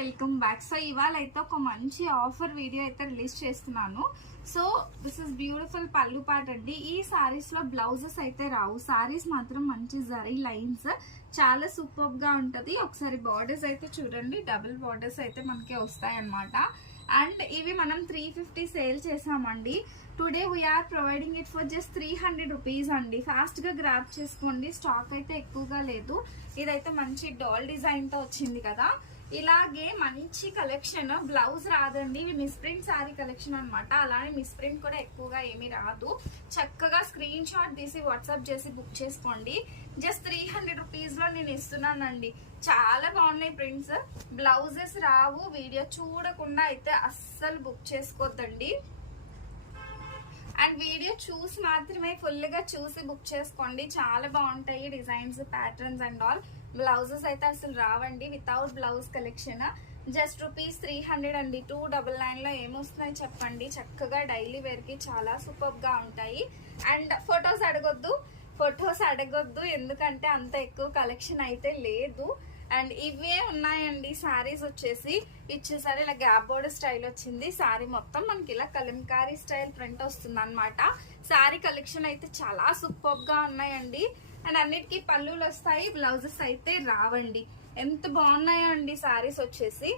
Welcome back. So ఇవాళ అయితే ఒక మంచి ఆఫర్ వీడియో అయితే రిలీజ్ చేస్తున్నాను. సో దిస్ ఇస్ బ్యూటిఫుల్ పళ్ళు పాట అండి. ఈ సారీస్ లో బ్లౌజెస్ అయితే రావు, సారీస్ మాత్రం మంచి జరీ లైన్స్ చాలా సూపర్ గా ఉంటది. ఒకసారి బార్డర్స్ అయితే చూడండి, డబుల్ బార్డర్స్ అయితే మనకి వస్తాయి అన్నమాట. అండ్ ఇవి మనం 350 సేల్ చేసామండి. Today we are providing it for just 300 rupees అండి. ఫాస్ట్ గా గ్రాప్ చేసుకోండి, స్టాక్ అయితే ఎక్కువగా లేదు. ఇదైతే మంచి డాల్ డిజైన్ తో వచ్చింది కదా. ఇలాగే మంచి కలెక్షన్, బ్లౌజ్ రాదండి, ఇవి మిస్ప్రింట్ శారీ కలెక్షన్ అనమాట. అలానే మిస్ప్రింట్ కూడా ఎక్కువగా ఏమీ రాదు. చక్కగా స్క్రీన్ షాట్ తీసి వాట్సాప్ చేసి బుక్ చేసుకోండి. జస్ట్ 300 రూపీస్ లో నేను ఇస్తున్నానండి. చాలా బాగున్నాయి ప్రింట్స్. బ్లౌజెస్ రావు, వీడియో చూడకుండా అయితే అస్సలు బుక్ చేసుకోవద్దండి. అండ్ వీడియో చూసి మాత్రమే ఫుల్ గా చూసి బుక్ చేసుకోండి. చాలా బాగుంటాయి designs, patterns and all. Blouses అయితే అసలు రావండి, without blouse collection. Just rupees 300 అండి. 299 లో ఏమొస్తున్నాయి చెప్పండి. చక్కగా డైలీ వేర్ కి చాలా సూపర్ గా ఉంటాయి. అండ్ ఫొటోస్ అడగొద్దు, ఎందుకంటే అంత ఎక్కువ కలెక్షన్ అయితే లేదు. అండ్ ఇవే ఉన్నాయండి. శారీస్ వచ్చేసి ఇచ్చేసరి ఇలా గ్యాప్ బోర్డర్ స్టైల్ వచ్చింది. శారీ మొత్తం మనకి ఇలా కలంకారీ స్టైల్ ప్రింట్ వస్తుంది అనమాట. శారీ కలెక్షన్ అయితే చాలా సూపర్ గా ఉన్నాయండి. అండ్ అన్నిటికీ పళ్ళులు వస్తాయి, బ్లౌజెస్ అయితే రావండి. ఎంత బాగున్నాయో అండి శారీస్ వచ్చేసి.